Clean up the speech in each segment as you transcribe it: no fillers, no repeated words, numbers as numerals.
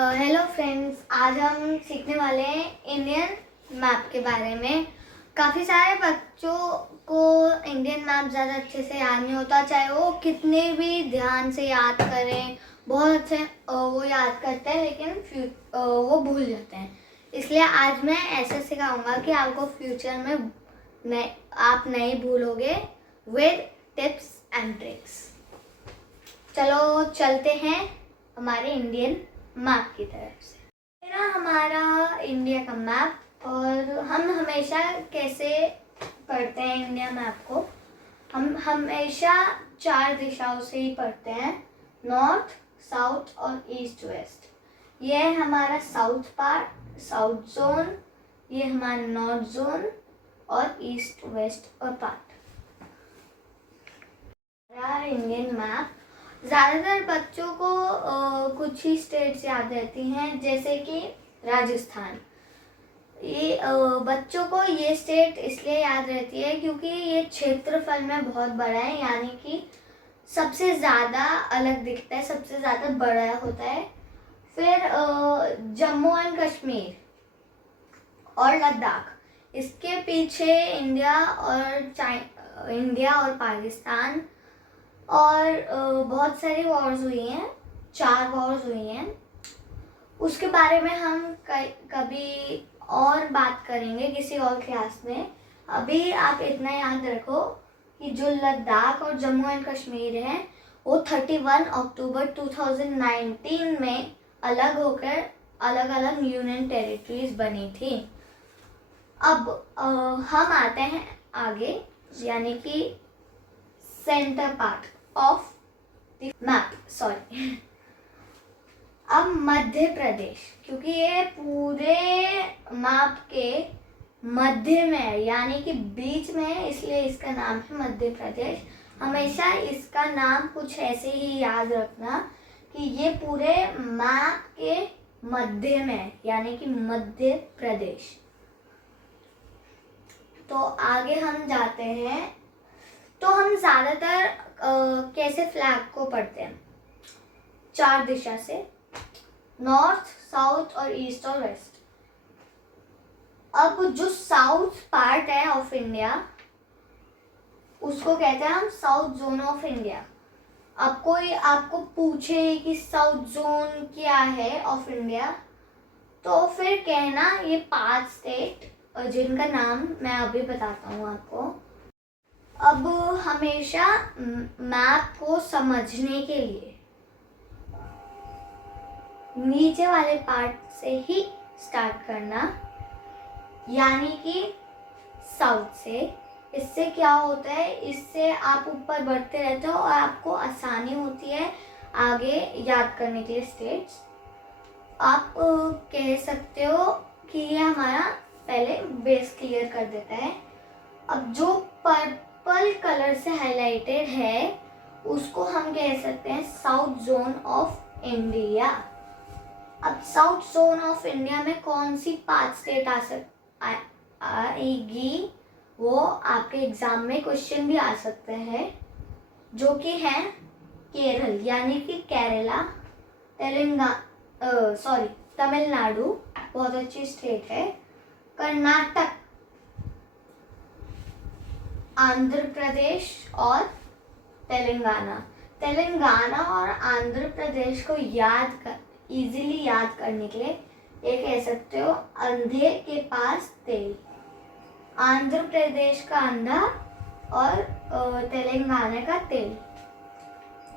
Hello friends, आज हम सीखने वाले हैं इंडियन मैप के बारे में। काफ़ी सारे बच्चों को इंडियन मैप ज़्यादा अच्छे से याद नहीं होता, चाहे वो कितने भी ध्यान से याद करें, बहुत अच्छे वो याद करते हैं, लेकिन वो भूल जाते हैं। इसलिए आज मैं ऐसे सिखाऊंगा कि आपको फ्यूचर में आप नहीं भूलोगे विद टिप्स एंड ट्रिक्स। चलो चलते हैं हमारे इंडियन मैप की तरफ से। मेरा हमारा इंडिया का मैप, और हम हमेशा कैसे पढ़ते हैं इंडिया मैप को, हम हमेशा 4 दिशाओं से ही पढ़ते हैं, नॉर्थ, साउथ और ईस्ट वेस्ट। ये है हमारा साउथ पार्ट, साउथ जोन, ये हमारा नॉर्थ जोन और ईस्ट वेस्ट और पार्ट। हमारा इंडियन मैप ज़्यादातर बच्चों को कुछ ही स्टेट्स याद रहती हैं, जैसे कि राजस्थान। ये बच्चों को ये स्टेट इसलिए याद रहती है क्योंकि ये क्षेत्रफल में बहुत बड़ा है, यानी कि सबसे ज़्यादा अलग दिखता है, सबसे ज़्यादा बड़ा होता है। फिर जम्मू एंड कश्मीर और लद्दाख, इसके पीछे इंडिया और पाकिस्तान और बहुत सारी वॉर्स हुई हैं, 4 वॉर्स हुई हैं। उसके बारे में हम कभी और बात करेंगे किसी और क्लास में। अभी आप इतना याद रखो कि जो लद्दाख और जम्मू एंड कश्मीर है वो 31 अक्टूबर 2019 में अलग होकर अलग अलग यूनियन टेरिटरीज बनी थी। अब हम आते हैं आगे, यानी कि centre part of the map, sorry. अब मध्य प्रदेश, क्योंकि ये पूरे मैप के मध्य में है, यानी कि बीच में है, इसलिए इसका नाम है मध्य प्रदेश। हमेशा इसका नाम कुछ ऐसे ही याद रखना कि ये पूरे मैप के मध्य में है, यानी कि मध्य प्रदेश। तो आगे हम जाते हैं, तो हम ज़्यादातर कैसे फ्लैग को पढ़ते हैं? 4 दिशा से, नॉर्थ, साउथ और ईस्ट और वेस्ट। अब जो साउथ पार्ट है ऑफ इंडिया, उसको कहते हैं हम साउथ जोन ऑफ इंडिया। अब कोई आपको पूछे कि साउथ जोन क्या है ऑफ इंडिया, तो फिर कहना ये 5 स्टेट जिनका नाम मैं अभी बताता हूँ आपको। अब हमेशा मैप को समझने के लिए नीचे वाले पार्ट से ही स्टार्ट करना, यानी कि साउथ से। इससे क्या होता है, इससे आप ऊपर बढ़ते रहते हो और आपको आसानी होती है आगे याद करने के लिए स्टेट्स। आप कह सकते हो कि ये हमारा पहले बेस क्लियर कर देता है। अब जो पर्पल कलर से हाईलाइटेड है उसको हम कह सकते हैं साउथ जोन ऑफ इंडिया। अब साउथ जोन ऑफ इंडिया में कौन सी 5 स्टेट आएगी, वो आपके एग्जाम में क्वेश्चन भी आ सकते हैं, जो कि हैं केरल, यानी कि केरला, तमिलनाडु, बहुत अच्छी स्टेट है, कर्नाटक, आंध्र प्रदेश और तेलंगाना। तेलंगाना और आंध्र प्रदेश को इजीली याद करने के लिए ये कह सकते हो अंधे के पास तेल। आंध्र प्रदेश का अंधा और तेलंगाना का तेल,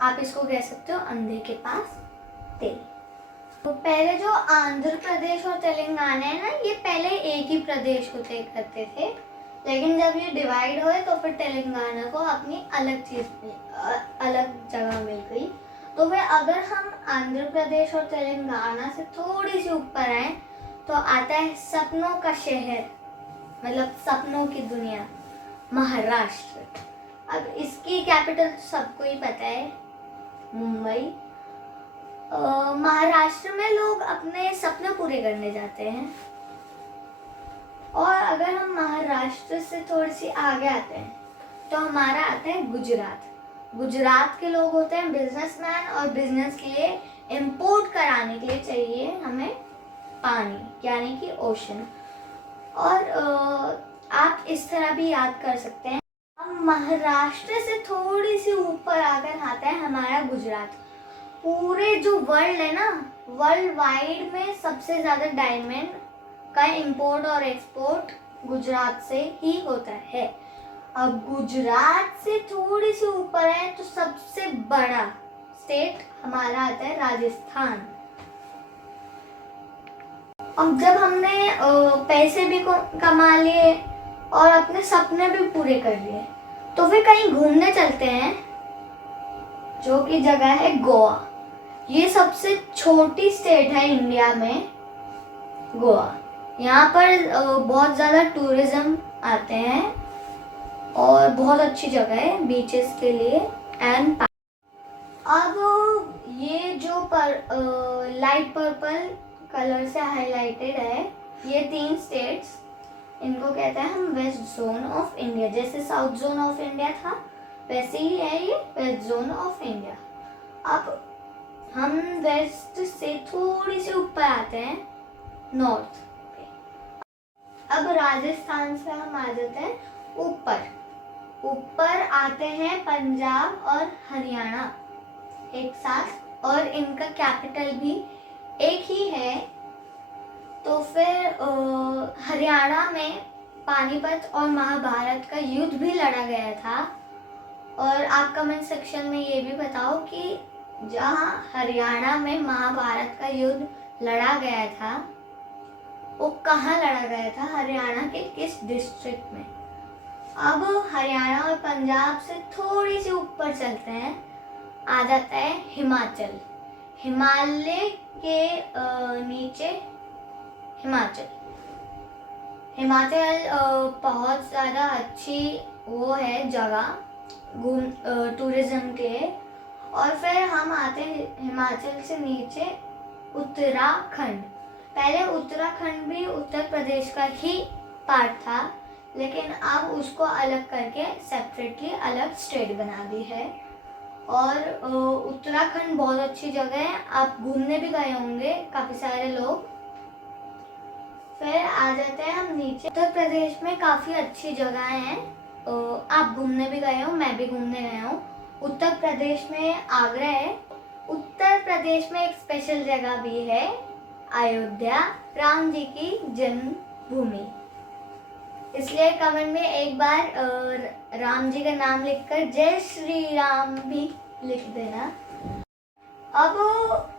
आप इसको कह सकते हो अंधे के पास तेल। तो पहले जो आंध्र प्रदेश और तेलंगाना है ना, ये पहले एक ही प्रदेश होते करते थे, लेकिन जब ये डिवाइड हुए तो फिर तेलंगाना को अपनी अलग जगह मिल गई। तो फिर अगर हम आंध्र प्रदेश और तेलंगाना से थोड़ी सी ऊपर आए तो आता है सपनों का शहर, मतलब सपनों की दुनिया, महाराष्ट्र। अब इसकी कैपिटल सबको ही पता है, मुंबई। महाराष्ट्र में लोग अपने सपने पूरे करने जाते हैं। और अगर हम महाराष्ट्र से थोड़ी सी आगे आते हैं तो हमारा आता है गुजरात। गुजरात के लोग होते हैं बिजनेसमैन, और बिजनेस के लिए इंपोर्ट कराने के लिए चाहिए पानी यानी कि ओशन। और आप इस तरह भी याद कर सकते हैं। हम महाराष्ट्र से थोड़ी सी ऊपर आकर आता है हमारा गुजरात। पूरे जो वर्ल्ड है ना, वर्ल्ड वाइड में सबसे ज़्यादा डायमंड का इंपोर्ट और एक्सपोर्ट गुजरात से ही होता है। अब गुजरात से थोड़ी सी ऊपर है तो सबसे बड़ा स्टेट हमारा आता है राजस्थान। अब जब हमने पैसे भी कमा लिए और अपने सपने भी पूरे कर लिए तो फिर कहीं घूमने चलते हैं, जो कि जगह है गोवा। ये सबसे छोटी स्टेट है इंडिया में, गोवा। यहाँ पर बहुत ज़्यादा टूरिज्म आते हैं और बहुत अच्छी जगह है बीचेस के लिए एंड। अब ये जो लाइट पर्पल कलर से हाईलाइटेड है, ये 3 स्टेट्स, इनको कहते हैं हम वेस्ट जोन ऑफ इंडिया। जैसे साउथ जोन ऑफ इंडिया था वैसे ही है ये वेस्ट जोन ऑफ इंडिया। अब हम वेस्ट से थोड़ी सी ऊपर आते हैं नॉर्थ पे। अब राजस्थान से हम आ जाते हैं ऊपर आते हैं पंजाब और हरियाणा एक साथ, और इनका कैपिटल भी एक ही है। तो फिर हरियाणा में पानीपत और महाभारत का युद्ध भी लड़ा गया था। और आप कमेंट सेक्शन में ये भी बताओ कि जहाँ हरियाणा में महाभारत का युद्ध लड़ा गया था वो कहाँ लड़ा गया था, हरियाणा के किस डिस्ट्रिक्ट में। अब हरियाणा और पंजाब से थोड़ी सी ऊपर चलते हैं, आ जाता है हिमाचल। हिमालय के नीचे हिमाचल बहुत ज़्यादा अच्छी वो है जगह टूरिज्म के लिए। और फिर हम आते हैं हिमाचल से नीचे उत्तराखंड। पहले उत्तराखंड भी उत्तर प्रदेश का ही पार्ट था, लेकिन अब उसको अलग करके सेपरेटली अलग स्टेट बना दी है। और उत्तराखंड बहुत अच्छी जगह है, आप घूमने भी गए होंगे काफ़ी सारे लोग। फिर आ जाते हैं हम नीचे। उत्तर प्रदेश में काफ़ी अच्छी जगहें हैं, आप घूमने भी गए हो, मैं भी घूमने गया हूँ। उत्तर प्रदेश में आगरा है। उत्तर प्रदेश में एक स्पेशल जगह भी है, अयोध्या, राम जी की जन्मभूमि। इसलिए कमेंट में एक बार राम जी का नाम लिखकर जय श्री राम भी लिख देना। अब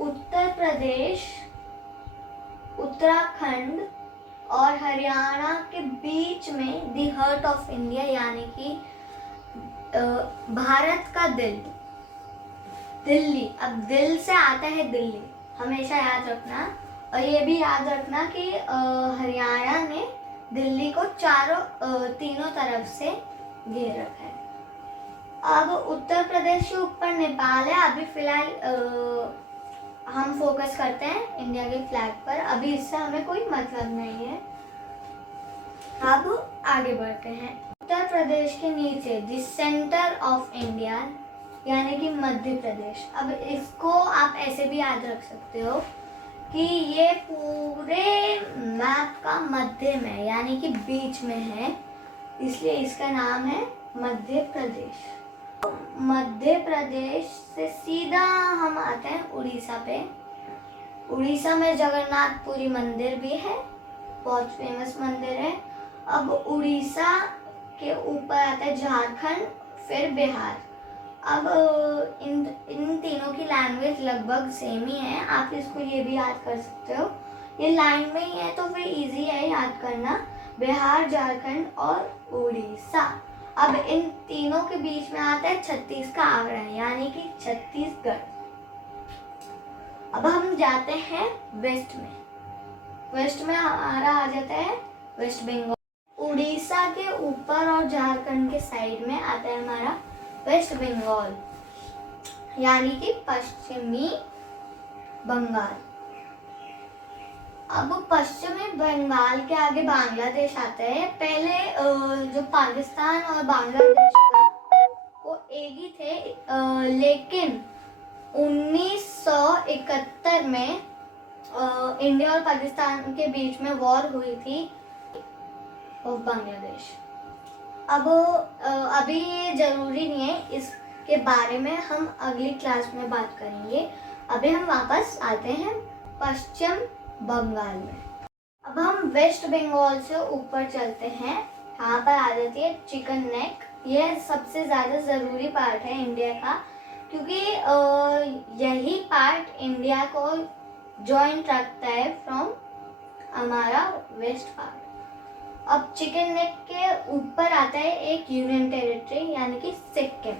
उत्तर प्रदेश, उत्तराखंड और हरियाणा के बीच में दी हार्ट ऑफ इंडिया यानी कि भारत का दिल्ली। अब दिल से आता है दिल्ली, हमेशा याद रखना। और ये भी याद रखना कि हरियाणा ने दिल्ली को तीनों तरफ से घेर रखा है। अब उत्तर प्रदेश के ऊपर नेपाल है। अभी फिलहाल हम फोकस करते हैं इंडिया के फ्लैग पर, अभी इससे हमें कोई मतलब नहीं है। अब आगे बढ़ते हैं। उत्तर प्रदेश के नीचे द सेंटर ऑफ इंडिया यानी कि मध्य प्रदेश। अब इसको आप ऐसे भी याद रख सकते हो कि ये पूरे मैप का मध्य में यानी कि बीच में है, इसलिए इसका नाम है मध्य प्रदेश। मध्य प्रदेश से सीधा हम आते हैं उड़ीसा पे। उड़ीसा में जगन्नाथपुरी मंदिर भी है, बहुत फेमस मंदिर है। अब उड़ीसा के ऊपर आता है झारखंड, फिर बिहार। अब इन तीनों की लैंग्वेज लगभग सेम ही है, आप इसको ये भी याद कर सकते हो, ये लाइन में ही है तो फिर इजी है याद करना, बिहार, झारखंड और उड़ीसा। अब इन तीनों के बीच में आता है छत्तीस का आंकड़ा यानी कि छत्तीसगढ़। अब हम जाते हैं वेस्ट में। वेस्ट में हमारा आ जाता है वेस्ट बंगाल। उड़ीसा के ऊपर और झारखंड के साइड में आता है हमारा वेस्ट बंगाल यानी कि पश्चिमी बंगाल। अब पश्चिमी बंगाल के आगे बांग्लादेश आता है। पहले जो पाकिस्तान और बांग्लादेश था वो एक ही थे, लेकिन 1971 में इंडिया और पाकिस्तान के बीच में वॉर हुई थी ऑफ बांग्लादेश। अब अभी ये ज़रूरी नहीं है, इसके बारे में हम अगली क्लास में बात करेंगे। अभी हम वापस आते हैं पश्चिम बंगाल में। अब हम वेस्ट बंगाल से ऊपर चलते हैं। यहाँ पर आ जाती है चिकन नेक। यह सबसे ज़्यादा ज़रूरी पार्ट है इंडिया का, क्योंकि यही पार्ट इंडिया को जॉइंट रखता है फ्रॉम हमारा वेस्ट पार्ट। अब चिकन नेक के ऊपर आता है एक यूनियन टेरिटरी यानी कि सिक्किम।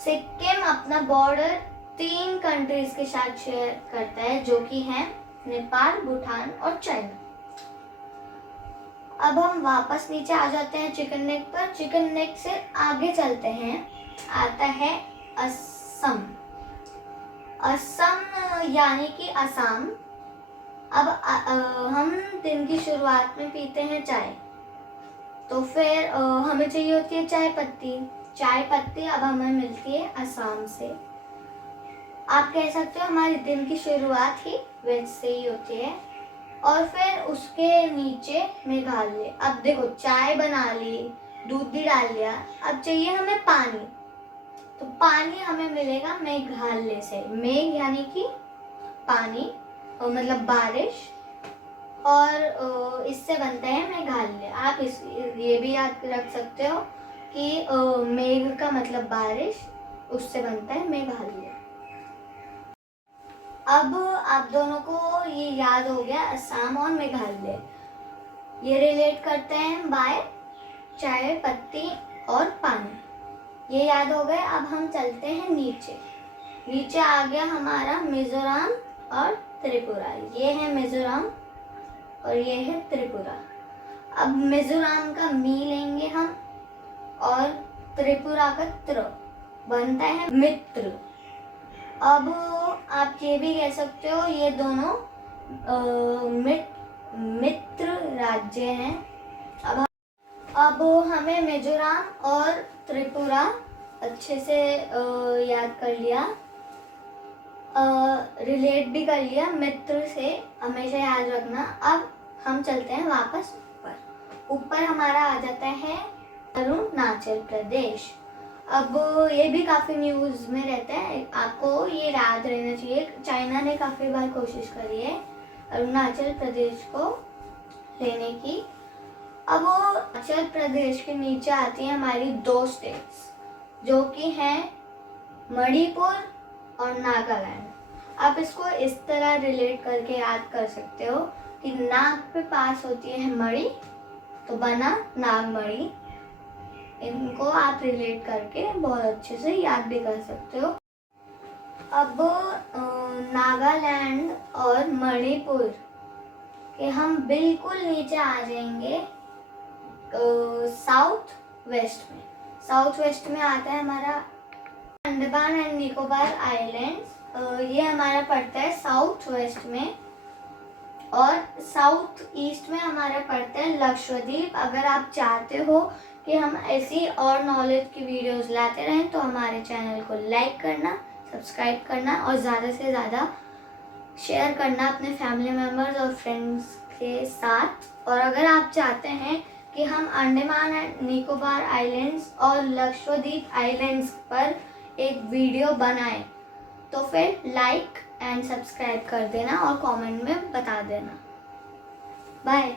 सिक्किम अपना बॉर्डर 3 कंट्रीज के साथ शेयर करता है, जो कि हैं नेपाल, भूटान और चाइना। अब हम वापस नीचे आ जाते हैं चिकन नेक पर। चिकन नेक से आगे चलते हैं, आता है असम। असम यानी कि असम। अब हम दिन की शुरुआत में पीते हैं चाय, तो फिर हमें चाहिए होती है चाय पत्ती। चाय पत्ती अब हमें मिलती है असम से। आप कह सकते हो हमारी दिन की शुरुआत ही वेज से ही होती है। और फिर उसके नीचे मेघालय। अब देखो चाय बना ली, दूध भी डाल लिया, अब चाहिए हमें पानी। तो पानी हमें मिलेगा मेघालय से। मेघ यानी कि पानी, और मतलब बारिश, और इससे बनता है मेघालय। आप ये भी याद रख सकते हो कि मेघ का मतलब बारिश, उससे बनता है मेघालय। अब आप दोनों को ये याद हो गया असम और मेघालय। ये रिलेट करते हैं बाय चाय पत्ती और पानी। ये याद हो गए। अब हम चलते हैं नीचे। नीचे आ गया हमारा मिजोरम और त्रिपुरा। ये है मिजोरम और ये है त्रिपुरा। अब मिजोरम का मी लेंगे हम, और त्रिपुरा का त्र बनता है मित्र। अब आप ये भी कह सकते हो ये दोनों मित्र राज्य हैं। अब हमें मिजोरम और त्रिपुरा अच्छे से याद कर लिया, रिलेट भी कर लिया मित्र से, हमेशा याद रखना। अब हम चलते हैं वापस ऊपर। ऊपर हमारा आ जाता है अरुणाचल प्रदेश। अब ये भी काफ़ी न्यूज़ में रहता है, आपको ये याद रहना चाहिए। चाइना ने काफ़ी बार कोशिश करी है अरुणाचल प्रदेश को लेने की। अब अरुणाचल प्रदेश के नीचे आती है हमारी 2 स्टेट्स, जो कि हैं मणिपुर और नागालैंड। आप इसको इस तरह रिलेट करके याद कर सकते हो कि नाक पे पास होती है मणि, तो बना नागमणि। इनको आप रिलेट करके बहुत अच्छे से याद भी कर सकते हो। अब नागालैंड और मणिपुर के हम बिल्कुल नीचे आ जाएंगे साउथ वेस्ट में। साउथ वेस्ट में आता है हमारा अंडमान एंड निकोबार आइलैंड्स। ये हमारा पड़ता है साउथ वेस्ट में, और साउथ ईस्ट में हमारा पड़ता है लक्षद्वीप। अगर आप चाहते हो कि हम ऐसी और नॉलेज की वीडियोस लाते रहें तो हमारे चैनल को लाइक करना, सब्सक्राइब करना और ज़्यादा से ज़्यादा शेयर करना अपने फैमिली मेम्बर्स और फ्रेंड्स के साथ। और अगर आप चाहते हैं कि हम अंडमान एंड निकोबार आइलैंड्स और लक्षद्वीप आइलैंड्स पर एक वीडियो बनाएं, तो फिर लाइक एंड सब्सक्राइब कर देना और कमेंट में बता देना। बाय।